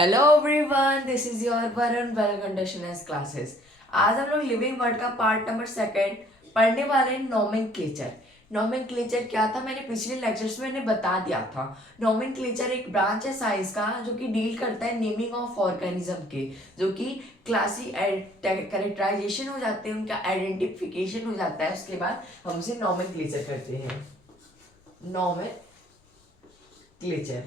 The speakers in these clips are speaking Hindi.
Hello everyone, this is your Varun well conditioners classes. आज हम लोग लिविंग वर्ड का पार्ट नंबर सेकंड पढ़ने वाले हैं। नोमेनक्लेचर। नोमेनक्लेचर क्या था, मैंने पिछले लेक्चर्स में मैंने बता दिया था। नोमेनक्लेचर एक ब्रांच है साइंस का जो कि डील करता है नेमिंग ऑफ ऑर्गेनिज्म के, जो कि क्लासी कैरेक्टराइजेशन हो जाते हैं, उनका आइडेंटिफिकेशन हो जाता है। उसके बाद हम उसे नोमेनक्लेचर करते हैं। नोमेनक्लेचर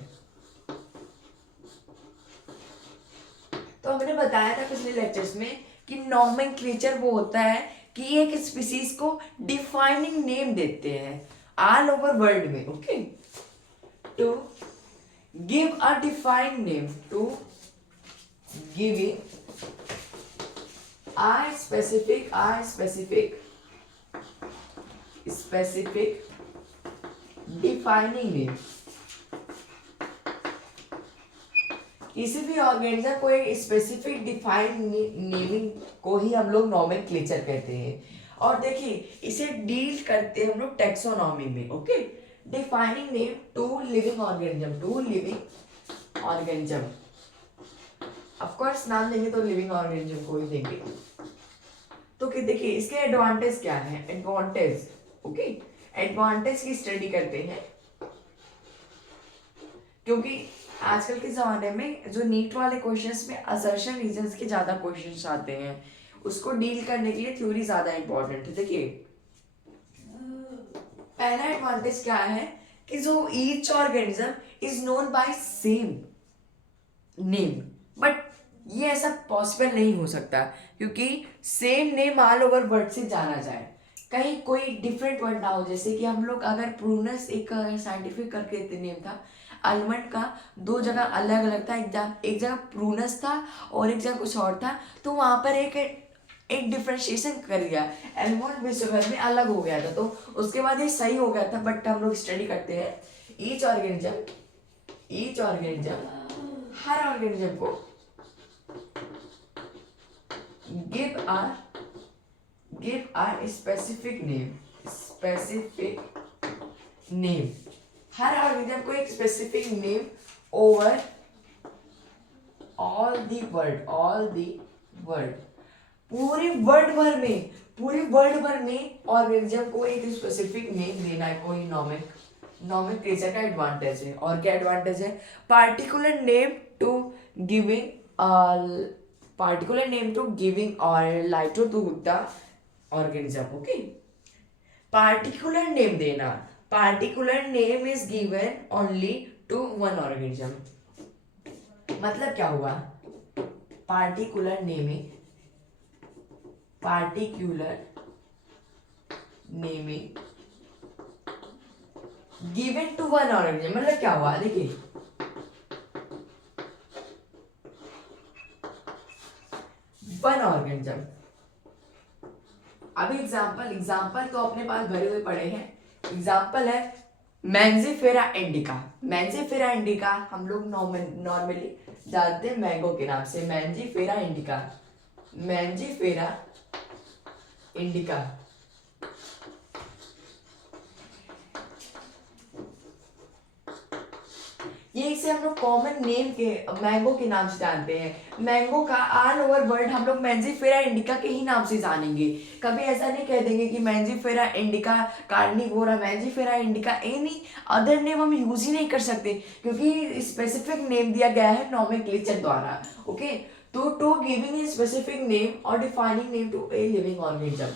तो हमने बताया था पिछले लेक्चर्स में कि नॉमेनक्लेचर वो होता है कि एक स्पीसीज को डिफाइनिंग नेम देते हैं ऑल ओवर वर्ल्ड में। Okay, to give a defined name, to giving specific defining name. किसी भी ऑर्गेनिज्म को एक स्पेसिफिक डिफाइंड नेमिंग को ही हम लोग नॉमेनक्लेचर कहते हैं। और देखिए, इसे डील करते हैं हम लोग टेक्सोनॉमी में। Okay, defining name to living organism, to living organism. Of course नाम देंगे तो लिविंग ऑर्गेनिज्म को ही देंगे। तो कि देखिए इसके एडवांटेज क्या है। एडवांटेज, ओके, एडवांटेज की स्टडी करते हैं, क्योंकि आजकल के ज़माने में जो नीट वाले क्वेश्चंस में असर्शन रीजंस के ज़्यादा क्वेश्चंस आते हैं, उसको डील करने के लिए थ्योरी ज़्यादा इंपॉर्टेंट है। देखिए, पहला एडवांटेज क्या है कि जो each organism is known by same name, but ये ऐसा पॉसिबल नहीं हो सकता, क्योंकि same name all over word से जाना जाए, कहीं कोई डिफरेंट वर्ड ना हो। जैसे कि हम लोग अगर प्रूनस एक साइंटिफिक करके नेम था, आलमंड का दो जगह अलग अलग था, एक जगह प्रूनस था और एक जगह कुछ और था, तो वहां पर एक एक डिफ्रेंशिएशन कर दिया, एल्मंड विश्व भर में अलग हो गया था, तो उसके बाद ये सही हो गया था। बट हम लोग स्टडी करते हैं ईच ऑर्गेनिज्म हर ऑर्गेनिज्म को give are specific name. Her organism को एक specific name over all the world पूरे वर्ल्ड भर में ऑर्गेनिज्म को एक स्पेसिफिक नेम देना है। कोई नॉमेनक्लेचर का एडवांटेज है। और क्या एडवांटेज है? पार्टिकुलर नेम टू गिविंग और lighter to the organism. Okay, particular name देना, particular name is given only to one organism. मतलब क्या हुआ? Particular naming given to one organism. मतलब क्या हुआ? देखिए, वन ऑर्गेनिज्म। अभी एग्जाम्पल तो अपने पास भरे हुए पड़े हैं। एग्जाम्पल है मैंजीफेरा इंडिका। मैंजीफेरा इंडिका हम लोग नॉर्मली जानते हैं मैंगो के नाम से। मैंजीफेरा इंडिका ये इसे हम लोग कॉमन नेम के मैंगो के नाम से जानते हैं। मैंगो का ऑल ओवर वर्ल्ड हम लोग मैंजीफेरा इंडिका के ही नाम से जानेंगे। कभी ऐसा नहीं कह देंगे कि Mangifera indica Carnivora, Mangifera indica any other name हम यूज ही नहीं कर सकते, क्योंकि स्पेसिफिक नेम दिया गया है नॉमेनक्लेचर द्वारा। ओके, तो to giving a specific name और defining name to a living organism,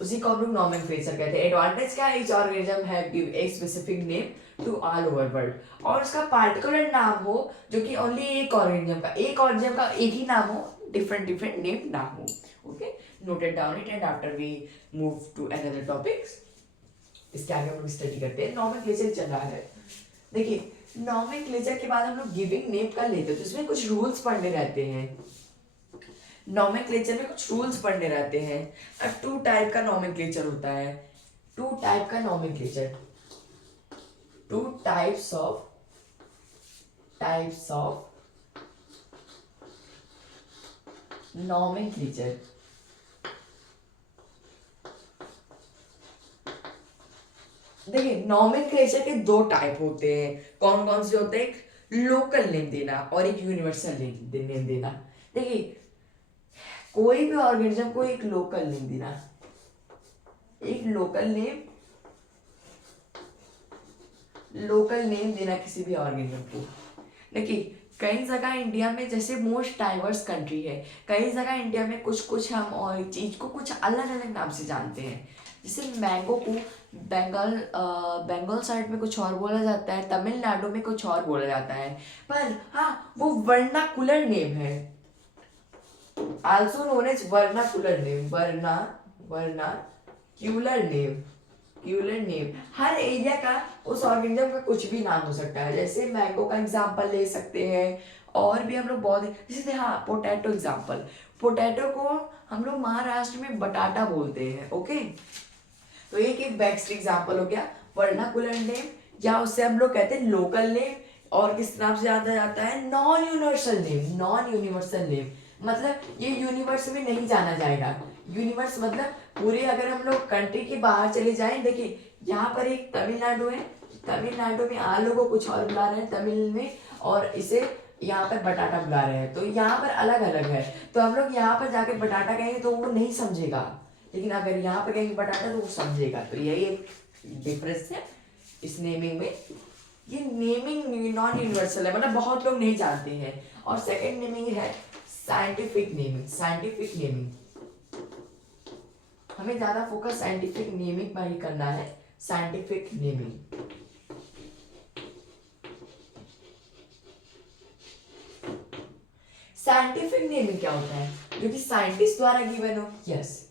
उसी को हम लोग नॉमेनक्लेचर कहते हैं। एडवांटेज क्या है? Each organism have give a specific name to all over world, और उसका पार्टिकुलर नाम हो जो कि ओनली एक ऑर्गेनिज्म का एक ही नाम हो, डिफरेंट नेम ना हो। Okay, noted down it and after we move to another topics, इसके आगे हम लोग स्टडी करते हैं। नॉमेनक्लेचर चल रहा है। देखिए, नॉमेनक्लेचर के बाद हम लोग गिविंग नेम का लेते हैं, तो इसमें कुछ रूल्स पढ़ने रहते हैं। नॉमेनक्लेचर में कुछ रूल्स पढ़ने रहते हैं। टू टाइप का नॉमेनक्लेचर होता है। टू टाइप का nomenclature, two types of nomenclature. देखिए, नॉमेनक्लेचर के दो टाइप होते हैं। कौन कौन से होते हैं? लोकल नेम देना और एक यूनिवर्सल नेम देना। देखिए कोई भी ऑर्गेनिज्म को एक लोकल नेम देना, एक लोकल नेम देना किसी भी ऑर्गेनिज्म को। देखिए कई जगह इंडिया में जैसे मोस्ट डाइवर्स कंट्री है, कई जगह इंडिया में कुछ कुछ हम और चीज को कुछ अलग अलग नाम से जानते हैं। जैसे मैंगो को बंगाल साइड में कुछ और बोला जाता है, तमिलनाडु में कुछ और बोला जाता है, पर हाँ वो वर्नाकुलर नेम है, also known as vernacular name, vernacular name, cular name. हर एरिया का उस ऑर्गेनिज्म का कुछ भी नाम हो सकता है। जैसे मैंगो का एग्जांपल ले सकते हैं, और भी हम लोग बहुत, जैसे हाँ पोटैटो एग्जांपल, पोटैटो को हम लोग महाराष्ट्र में बटाटा बोलते हैं। ओके, तो एक बेस्ट एग्जांपल हो गया वर्नाकुलर नेम, या उससे हम लोग कहते हैं लोकल नेम। और किस नाम से जाना जाता है? Non universal name. Non universal name मतलब ये यूनिवर्स में नहीं जाना जाएगा। यूनिवर्स मतलब पूरे, अगर हम लोग कंट्री के बाहर चले जाएं, देखिए यहाँ पर एक तमिलनाडु है, तमिलनाडु में आलू को कुछ और बुला रहे हैं तमिल में, और इसे यहाँ पर बटाटा बुला रहे हैं, तो यहाँ पर अलग अलग है। तो हम लोग यहाँ पर जाके बटाटा कहेंगे तो वो नहीं समझेगा, लेकिन अगर यहाँ पर कहेंगे बटाटा तो वो समझेगा। तो यही एक डिफरेंस है इस नेमिंग में। ये नेमिंग नॉन यूनिवर्सल है, मतलब बहुत लोग नहीं जानते हैं। और सेकंड नेमिंग है साइंटिफिक नेमिंग। साइंटिफिक नेमिंग हमें ज्यादा फोकस साइंटिफिक नेमिंग पर ही करना है। साइंटिफिक नेमिंग साइंटिफिक नेमिंग क्या होता है? जो कि साइंटिस्ट द्वारा गिवन हो। यस,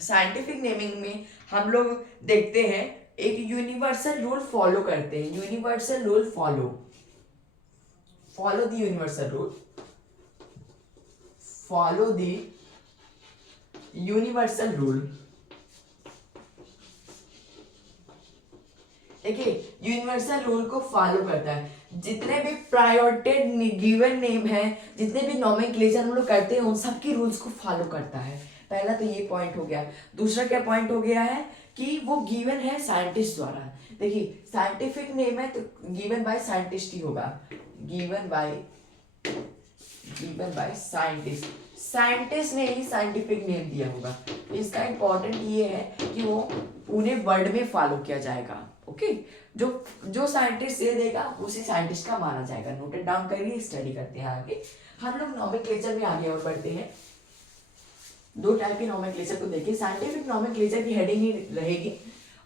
साइंटिफिक नेमिंग में हम लोग देखते हैं एक यूनिवर्सल रूल फॉलो करते हैं। Universal rule follow the universal rule, follow the universal rule. देखिए यूनिवर्सल रूल को फॉलो करता है। जितने भी प्रायोरिटी गिवन नेम है, जितने भी नॉमेनक्लेचर हम लोग करते हैं, उन सबके रूल्स को फॉलो करता है। पहला तो ये पॉइंट हो गया। दूसरा क्या पॉइंट हो गया है कि वो गिवन है साइंटिस्ट द्वारा। देखिए साइंटिफिक नेम है तो गिवन बाय साइंटिस्ट ही होगा, गिवन बाय साइंटिस्ट। साइंटिस्ट ने ही साइंटिफिक नेम दिया होगा। इसका इंपॉर्टेंट ये है कि वो पूरे वर्ल्ड में फॉलो किया जाएगा। ओके, जो साइंटिस्ट ये देगा उसी साइंटिस्ट का माना जाएगा। नोटेड डाउन करिए, स्टडी करते हैं आगे। हम लोग नॉमेनक्लेचर में आगे और बढ़ते हैं। दो टाइप के नॉमेनक्लेचर को देखिए। साइंटिफिक नॉमेनक्लेचर की हेडिंग ही रहेगी,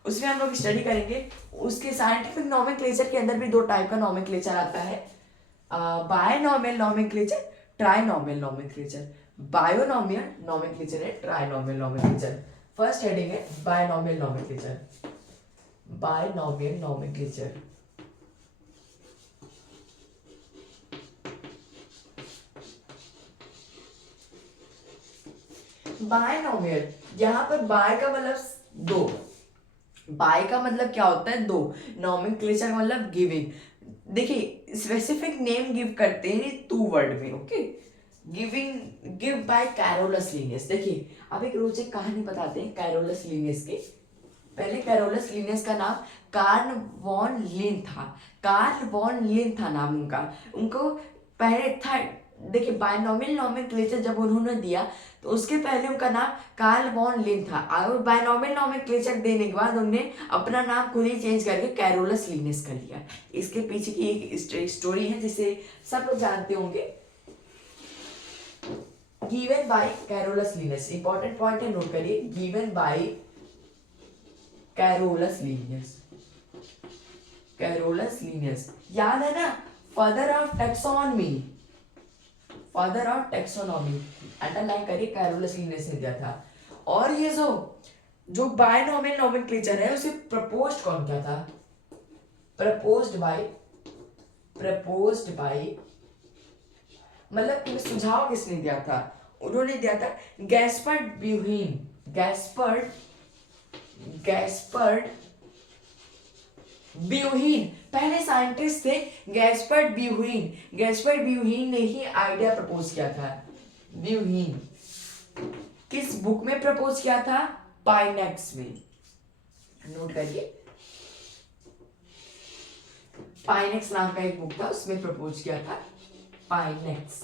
उसमें हम लोग स्टडी करेंगे। उसके साइंटिफिक नॉमेनक्लेचर के अंदर भी दो टाइप का नॉमेनक्लेचर आता है, binomial nomenclature, trinomial nomenclature. Binomial nomenclature है, ट्राइनॉमियल नॉमेनक्लेचर। फर्स्ट हेडिंग है binomial nomenclature. Binomial nomenclature binomial, यहाँ पर बाय का मतलब दो, बाय का मतलब क्या होता है? दो। नॉमेनक्लेचर का मतलब गिविंग। देखिए स्पेसिफिक नेम गिव करते हैं टू वर्ड में। Okay, give by Carolus Linnaeus. देखिए अब एक रोज एक कहानी बताते हैं कैरोलस लिनियस की। पहले कैरोलस लिनियस का नाम कार्ल वॉन लिन था। कार्ल वॉन लिन था नाम उनका। उनको पहले था, देखिए बायनॉमियल नॉमेनक्लेचर जब उन्होंने दिया तो उसके पहले उनका नाम कार्ल वॉन लिन था, और बायनॉमियल नॉमेनक्लेचर देने के बाद उन्होंने अपना नाम खुद ही चेंज करके कैरोलस लिनियस कर लिया। इसके पीछे की एक स्टोरी है जिसे सब लोग जानते होंगे। Given by Carolus Linnaeus, important point है, नोट करिए। Given by Carolus Linnaeus. Carolus Linnaeus याद है ना? Father of taxonomy, father of taxonomy underline करिए, कैरोलस लिनियस ने दिया था। और ये जो बायनॉमियल नॉमेनक्लेचर है उसे प्रपोज्ड कौन किया था? प्रपोज्ड बाय मतलब सुझाव किसने दिया था? उन्होंने दिया था गैस्पर्ड ब्यूहीन। गैस्पर्ड ब्यूहीन पहले साइंटिस्ट थे, गैस्पर्ड ब्यूहीन ने ही आइडिया प्रपोज किया था। ब्यूहीन किस बुक में प्रपोज किया था? पाइनेक्स में। नोट करिए, पाइनेक्स नाम का एक बुक था, उसमें प्रपोज किया था पाइनेक्स।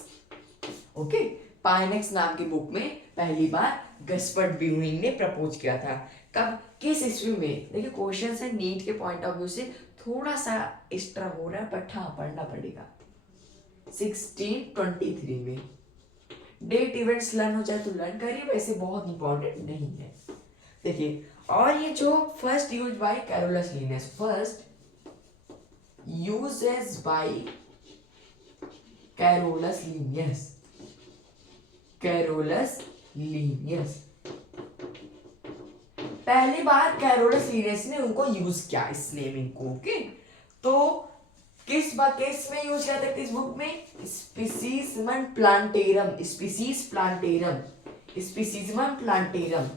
ओके, पाइनेक्स नाम की बुक में पहली बार गस्पर्ट ब्यूइंग ने प्रपोज किया था। कब, किस ईस्वी में? देखिए क्वेश्चन है नीट के पॉइंट ऑफ व्यू से थोड़ा सा एक्स्ट्रा हो रहा है, बट हाँ पढ़ना पड़ेगा। 1623 में। डेट इवेंट्स लर्न हो जाए तो लर्न करिए, वैसे बहुत इंपॉर्टेंट नहीं है। देखिए, और ये जो first use by Carolus Linnaeus, first uses by Carolus Linnaeus, Carolus Linnaeus, पहली बार कैरोलस लिनियस ने उनको यूज किया इस नेमिंग को। ओके, तो किस में यूज किया था, किस बुक में? स्पीसीजमम प्लांटेरम, स्पीसीज प्लांटेरम, स्पीसीजमम प्लांटेरम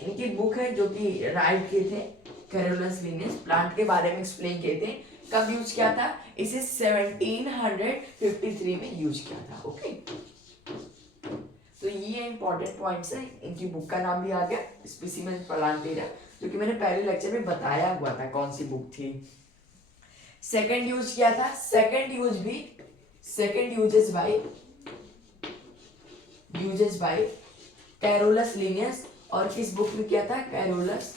इनकी बुक है जो कि राइट किए थे कैरोलस लिनियस, प्लांट के बारे में एक्सप्लेन किए थे। कब यूज किया था? इसे 1753 में यूज किया था। ओके, तो ये इंपॉर्टेंट पॉइंट्स है। इनकी बुक का नाम भी आ गया स्पीसीजमम प्लांटेरम, जो कि मैंने पहले लेक्चर में बताया हुआ था कौन सी बुक थी। सेकंड यूज किया था, second uses by Carolus Linnaeus, और किस बुक में किया था? Carolus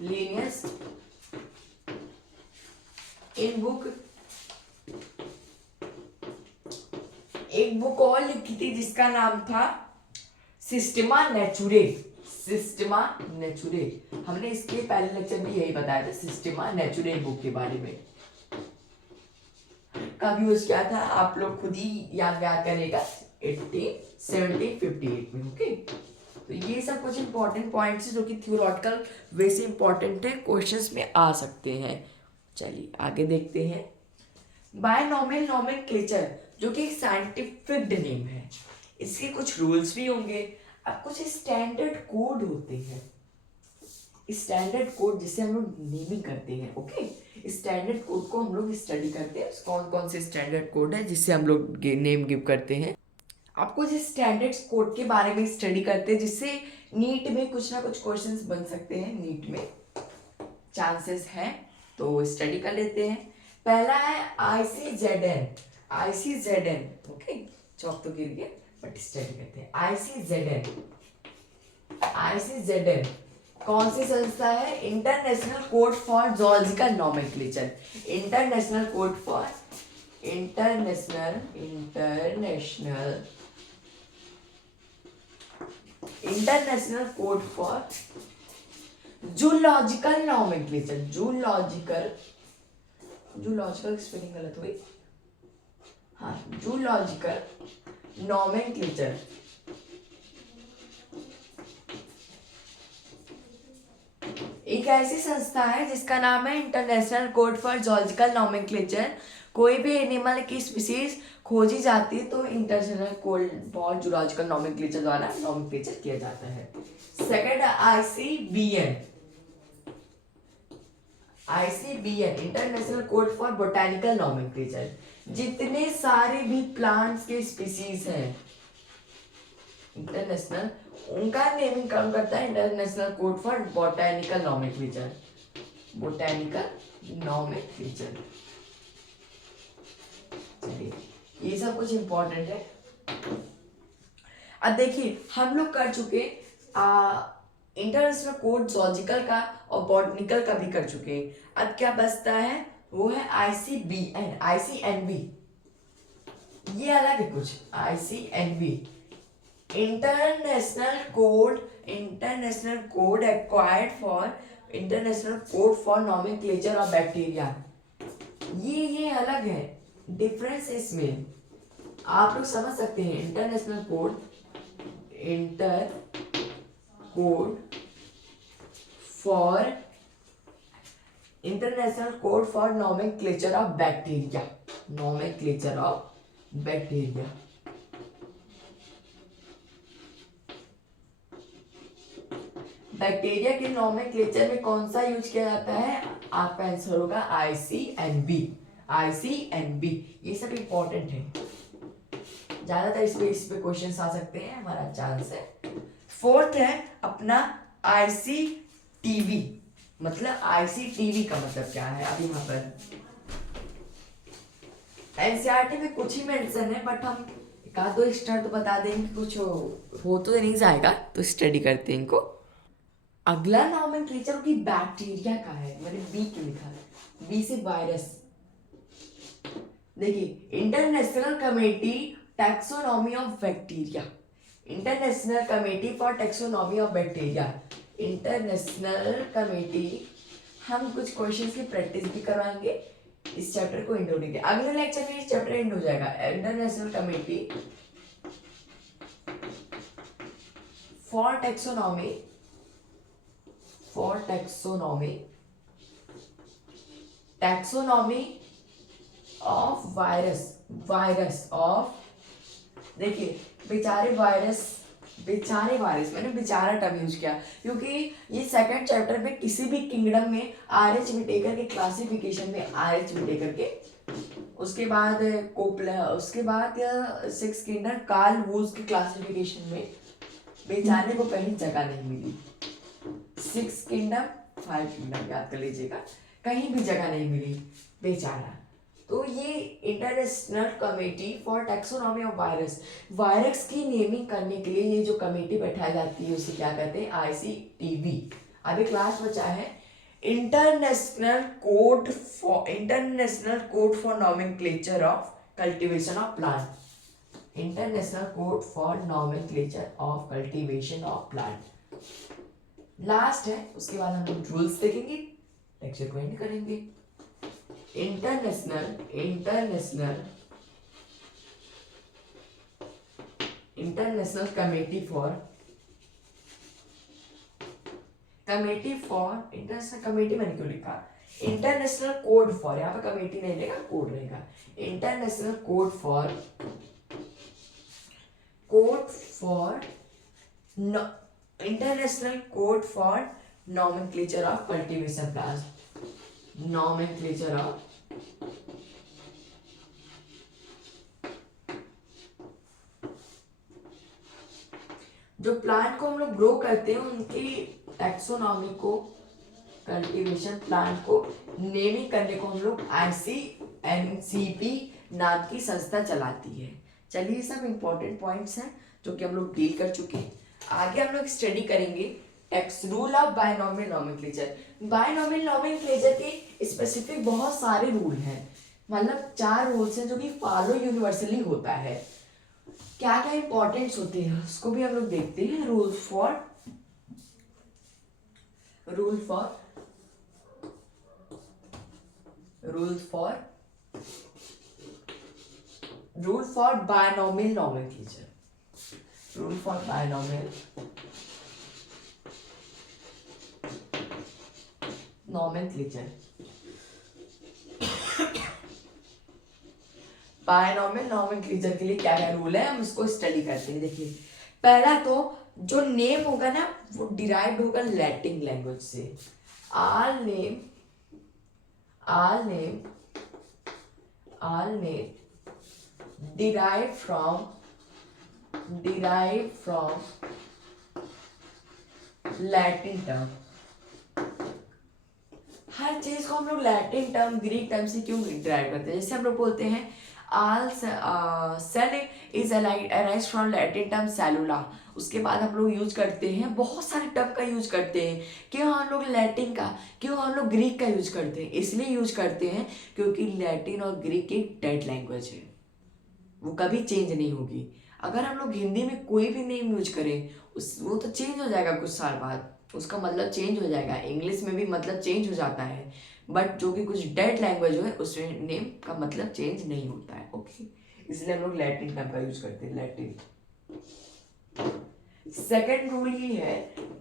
Linnaeus in book. एक बुक और लिखी थी जिसका नाम था सिस्टेमा नेचुरे, सिस्टेमा नेचुरे। हमने इसके पहले लेक्चर में यही बताया था सिस्टेमा नेचुरे बुक के बारे में। कब यूज किया था आप लोग खुद ही याद करेगा, 1758 में। ओके, तो ये सब कुछ इंपॉर्टेंट पॉइंट्स जो कि थ्योरेटिकल वे से इंपॉर्टेंट है, क्वेश्चंस में आ सकते हैं। चलिए आगे देखते हैं। बायनॉमियल नोमेनक्लेचर जो कि एक साइंटिफिक नेम है, इसके कुछ रूल्स भी होंगे। अब कुछ स्टैंडर्ड कोड होते हैं, स्टैंडर्ड कोड जिसे हम लोग नेमिंग करते हैं। ओके, स्टैंडर्ड कोड को हम लोग स्टडी करते हैं, कौन कौन से स्टैंडर्ड कोड है जिससे हम लोग नेम गिव करते हैं। आपको जिस स्टैंडर्ड कोड के बारे में स्टडी करते हैं, जिससे नीट में कुछ ना कुछ क्वेश्चंस बन सकते हैं, नीट में चांसेस हैं, तो स्टडी कर लेते हैं। पहला है ICZN, ICZN। ओके, चौक तो गिर गया, बट स्टडी करते हैं। ICZN, ICZN कौन सी संस्था है? International code for zoological nomenclature, international code for international code for zoological nomenclature, zoological spelling गलत हुई, हाँ, जूलॉजिकल नोमेनक्लेचर। एक ऐसी संस्था है जिसका नाम है international code for zoological nomenclature. कोई भी एनिमल की स्पीसीज खोजी जाती है तो international code for zoological nomenclature द्वारा नोमेनक्लेचर किया जाता है। Second ICBN, ICBN international code for botanical nomenclature. जितने सारे भी प्लांट्स के स्पीसीज हैं इंटरनेशनल, उनका नेमिंग काम करता है international code for botanical nomenclature, botanical nomenclature. चलिए, ये सब कुछ इंपॉर्टेंट है। अब देखिए, हम लोग कर चुके इंटरनेशनल कोड जूलॉजिकल का और बॉटनिकल का भी कर चुके हैं। अब क्या बचता है? वो है ICBN, ICNB। ये अलग है कुछ, ICNB international code acquired for international code for nomenclature of bacteria. ये अलग है, डिफरेंस इसमें आप लोग समझ सकते हैं। International code for nomenclature of bacteria, nomenclature of bacteria. Bacteria के नोमेनक्लेचर में कौन सा यूज किया जाता है? आपका आंसर होगा ICNB, ICNB। ये सब इंपॉर्टेंट है, ज्यादातर इस पे क्वेश्चंस आ सकते हैं, हमारा चांस है। फोर्थ है अपना ICTV, मतलब ICTV का मतलब क्या है? अब यहाँ पर NCERT में कुछ ही मेंशन है, बट हम एक आध दो स्टार तो बता देंगे, कुछ हो तो नहीं जाएगा, तो स्टडी करते हैं इनको। अगला नॉमेनक्लेचर की बैक्टीरिया का है, मैंने बी क्यों लिखा है? बी से वायरस। देखिए, international committee taxonomy of bacteria, international committee for taxonomy of bacteria, international committee. हम कुछ क्वेश्चंस की प्रैक्टिस भी करवाएंगे, इस चैप्टर को एंड होने के अगले लेक्चर में इस चैप्टर एंड हो जाएगा। International committee for taxonomy, for taxonomy, taxonomy of virus, virus of. देखिए, बेचारे वायरस, मैंने बेचारा टर्म यूज किया क्योंकि ये सेकंड चैप्टर में किसी भी किंगडम में RH विटेकर के क्लासिफिकेशन में RH विटेकर के, उसके बाद कोपला, उसके बाद सिक्स किंगडम कार्ल वूज के क्लासिफिकेशन में बेचारे को कहीं जगह नहीं मिली। सिक्स किंगडम, फाइव किंगडम याद कर लीजिएगा, कहीं भी जगह नहीं मिली बेचारा। तो ये international committee for taxonomy of virus, virus की नेमिंग करने के लिए ये जो कमेटी बैठाई जाती है उसे क्या कहते हैं? ICTV। अभी क्लास बचा है international code for nomenclature of cultivation of plant, international code for nomenclature of cultivation of plant last है। उसके बाद हम लोग रूल्स देखेंगे, लेक्चर को एंड करेंगे। International committee for international committee, मैंने क्यों लिखा? इंटरनेशनल कोड फॉर, यहाँ पे कमेटी नहीं रहेगा, कोड रहेगा। International code for nomenclature of cultivation plants, nomenclature of जो प्लांट को हम लोग ग्रो करते हैं उनकी टैक्सोनॉमी को, कल्टीवेशन प्लांट को नेमिंग करने को हम लोग ICNCP नाम की संस्था चलाती है। चलिए, सब इंपॉर्टेंट पॉइंट्स हैं जो कि हम लोग डील कर चुके हैं। आगे हम लोग स्टडी करेंगे rule of binomial nomenclature. Binomial nomenclature के स्पेसिफिक बहुत सारे रूल हैं, मतलब 4 रूल्स हैं जो कि फॉलो यूनिवर्सली होता है। क्या क्या इंपॉर्टेंट्स होते हैं उसको भी हम लोग देखते हैं। Rule for binomial nomenclature, rule for binomial nomenclature. Binomial nomenclature के लिए क्या क्या रूल है हम उसको स्टडी करते हैं। देखिए, पहला तो जो नेम होगा ना वो डिराइव्ड होगा लैटिन लैंग्वेज से। All name derived from Latin term. हर चीज को हम लोग लैटिन टर्म, ग्रीक टर्म से क्यों डिराइव करते हैं? जैसे हम लोग बोलते हैं all cell is arise from Latin term cellula. उसके बाद हम लोग यूज करते हैं, बहुत सारे टर्म का यूज करते हैं। क्यों हम लोग लैटिन का, क्यों हम लोग ग्रीक का यूज करते हैं? इसलिए यूज करते हैं क्योंकि लैटिन और ग्रीक एक डेड लैंग्वेज है, वो कभी चेंज नहीं होगी। अगर हम लोग हिंदी में कोई भी नेम यूज करें वो तो चेंज हो जाएगा कुछ साल बाद, उसका मतलब चेंज हो जाएगा। इंग्लिश में भी मतलब चेंज हो जाता है, बट जो कि कुछ डेड लैंग्वेज है उसमें नेम का मतलब चेंज नहीं होता है। ओके, इसलिए हम लोग लैटिन टर्म का यूज करते हैं, लैटिन। सेकेंड रूल ये है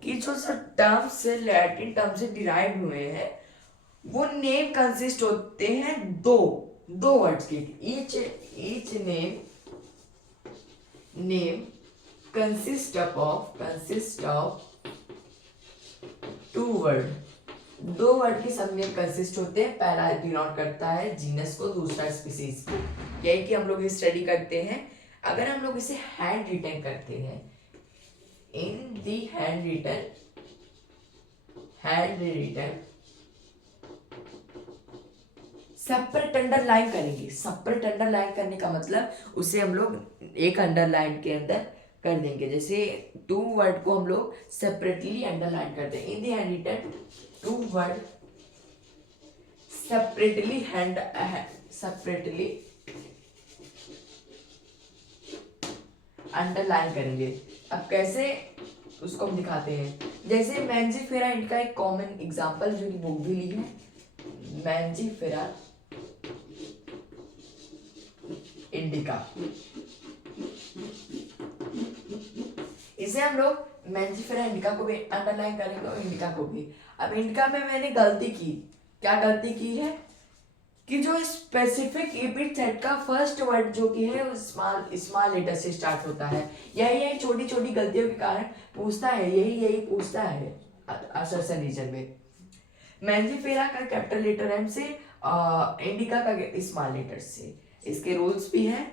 कि जो टर्म से लैटिन टर्म से डिराइव हुए हैं वो नेम कंसिस्ट होते हैं दो वर्ड्स के। Each name consist of 2 word. 2 word के सब नेम कंसिस्ट होते हैं। पहला डिनोट करता है जीनस को, दूसरा स्पीसीज को। यही कि हम लोग स्टडी करते हैं। अगर हम लोग इसे हैंड रिटन करते हैं, in the hand written separate underline करेंगे। सेपरेट अंडरलाइन करने का मतलब उसे हम लोग एक अंडरलाइन के अंदर कर देंगे। जैसे टू वर्ड को हम लोग सेपरेटली अंडरलाइन करते हैं। In the hand two word separately underline करेंगे। अब कैसे उसको हम दिखाते हैं, जैसे मैंजीफेरा इनका एक कॉमन एग्जांपल जो कि बुक भी ली है, मैंजीफेरा इंडिका। इसे हम लोग मैंजीफेरा इंडिका को भी अंडरलाइन करेंगे और इंडिका को भी। अब इंडिका में मैंने गलती की, क्या गलती की है कि जो स्पेसिफिक एपिथेट का फर्स्ट वर्ड जो कि है वो स्मॉल लेटर से स्टार्ट होता है। यही छोटी छोटी गलतियों के कारण पूछता है, यही पूछता है असर्शन रीजन में। मैंजीफेरा का कैपिटल लेटर एम से, इंडिका का स्मॉल लेटर से। इसके रूल्स भी हैं।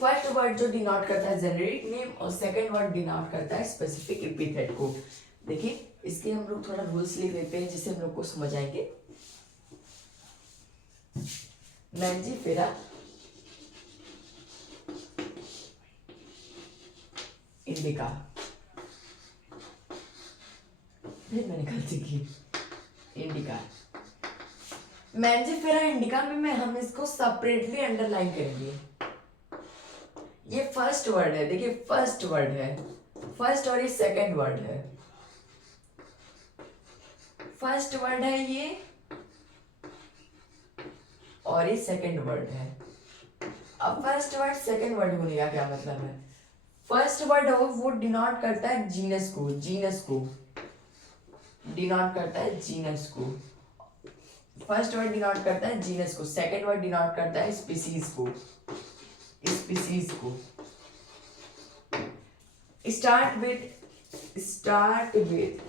फर्स्ट वर्ड जो डिनोट करता है जेनेरिक नेम और सेकंड वर्ड डिनोट करता है स्पेसिफिक एपिथेट को। देखिए इसके हम लोग थोड़ा रूल्स लिख लेते हैं जिससे हम लोग को समझ आएंगे। मैंजीफेरा इंडिका, फिर मैंने गलती की, इंडिका। मैंजीफेरा इंडिका में हम इसको सेपरेटली अंडरलाइन करेंगे। ये फर्स्ट वर्ड है, देखिए फर्स्ट वर्ड है, फर्स्ट और ये सेकंड वर्ड है। फर्स्ट वर्ड है ये और ये सेकंड वर्ड है। अब फर्स्ट वर्ड सेकंड वर्ड होने का क्या मतलब है? फर्स्ट वर्ड हो वो डिनोट करता है जीनस को, डिनोट करता है जीनस को। फर्स्ट वर्ड डिनोट करता है जीनस को, सेकंड वर्ड डिनोट करता है स्पीसीज को, स्टार्ट विद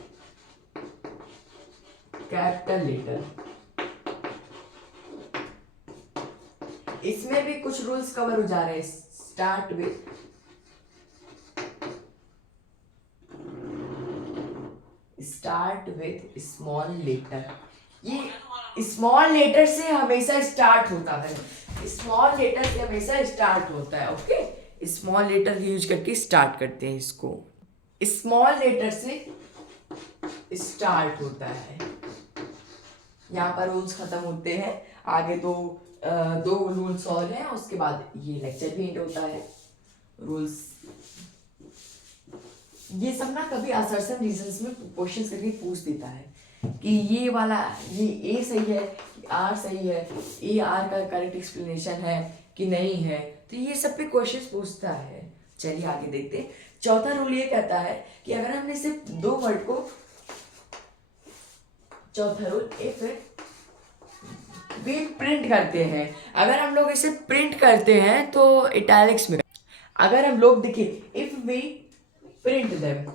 कैपिटल लेटर। इसमें भी कुछ रूल्स कवर हो जा रहे हैं। Start with small letter. ये स्मॉल लेटर से हमेशा स्टार्ट होता है, स्मॉल लेटर से हमेशा स्टार्ट होता है। ओके, स्मॉल लेटर यूज करके स्टार्ट करते हैं इसको। स्मॉल लेटर से स्टार्ट होता है। यहाँ पर रूल्स खत्म होते हैं। आगे दो रूल्स और हैं, उसके बाद ये लेक्चर भी एंड होता है। रूल्स ये सब ना कभी असर्शन रीजंस में क्वेश्चंस करके पूछ देता है कि ये वाला, ये ए सही है, आर सही है, ए आर का करेक्ट एक्सप्लेनेशन है कि नहीं है, तो ये सब पे क्वेश्चंस पूछता है। चलिए आगे देखते हैं। चौथा रूल ये कहता है कि अगर हमने सिर्फ दो वर्ड को, चौथा रूल, इफ भी प्रिंट करते हैं, अगर हम लोग इसे प्रिंट करते हैं तो इटैलिक्स में, अगर हम लोग देखिए if we print them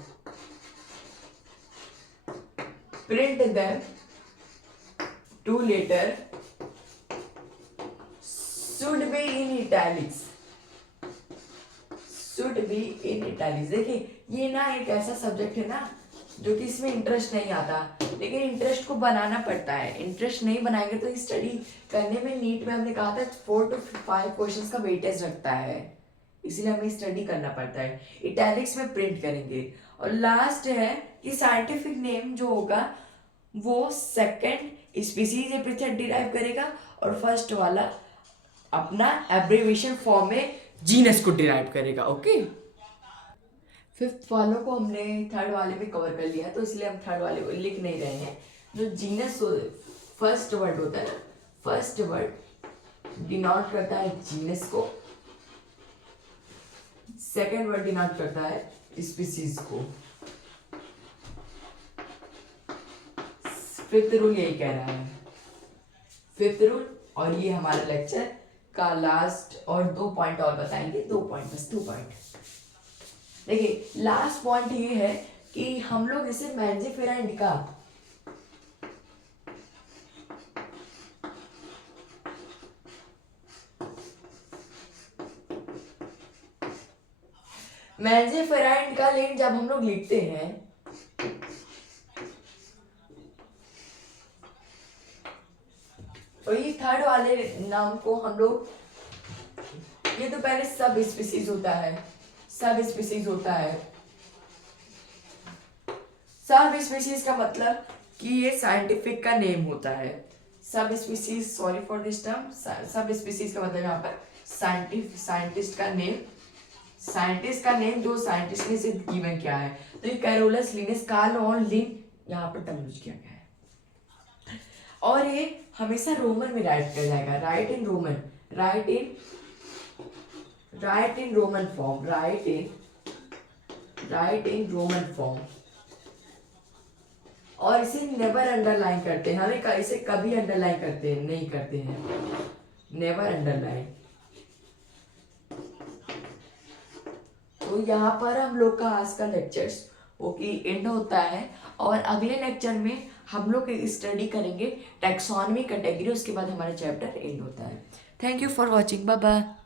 two letter should be in italics, देखिए ये ना एक ऐसा सब्जेक्ट है ना जो कि इसमें इंटरेस्ट नहीं आता, लेकिन इंटरेस्ट को बनाना पड़ता है। इंटरेस्ट नहीं बनाएंगे तो स्टडी करने में, नीट में हमने कहा था 4 to 5 क्वेश्चंस का वेटेज रखता है, इसीलिए हमें स्टडी करना पड़ता है। इटैलिक्स में प्रिंट करेंगे। और लास्ट है कि साइंटिफिक नेम जो होगा वो सेकंड स्पीसीज एपिथेट डिराइव करेगा और फर्स्ट वाला अपना एब्रिविएशन फॉर्म में जीनस को डिराइव करेगा। ओके, फिफ्थ वालों को हमने थर्ड वाले में कवर कर लिया, तो इसलिए हम थर्ड वाले को लिख नहीं रहे हैं। जो जीनस फर्स्ट वर्ड होता है ना, फर्स्ट वर्ड डिनोट करता है जीनस को, सेकंड वर्ड डिनोट करता है स्पीसीज को। फिफ्थ रूल यही कह रहा है, फिफ्थ रूल। और ये हमारा लेक्चर का लास्ट, और 2 पॉइंट और बताएंगे, 2 पॉइंट, बस 2 पॉइंट। देखिए लास्ट पॉइंट ये है कि हम लोग इसे मैंजीफेरा इंडिका, मैंजीफेरा इंडिका लेन जब हम लोग लिखते हैं तो ये वाले नाम को हम लोग, ये तो पहले सब स्पीसीज होता है, सब स्पीसीज होता है। सब स्पीसीज का मतलब कि ये साइंटिफिक का नेम होता है। Sub species, sorry for this term, sub species का मतलब यहाँ पर साइंटिस्ट का नेम, साइंटिस्ट का नेम जो साइंटिस्ट ने सिर्फ गिवन किया है। तो ये कैरोलस लिनस कार्ल ऑन लिन यहाँ पर टर्म यूज किया गया है। और ये हमेशा रोमन में राइट किया जाएगा, right in Roman, right in Roman form, right in Roman form. और इसे नेवर अंडरलाइन करते हैं, हमें इसे कभी अंडरलाइन करते हैं नहीं करते हैं, नेवर अंडरलाइन। तो यहाँ पर हम लोग का आज का लेक्चर्स ओके एंड होता है। और अगले लेक्चर में हम लोग स्टडी करेंगे टैक्सोनॉमी कैटेगरी, उसके बाद हमारा चैप्टर एंड होता है। Thank you for watching, bye bye.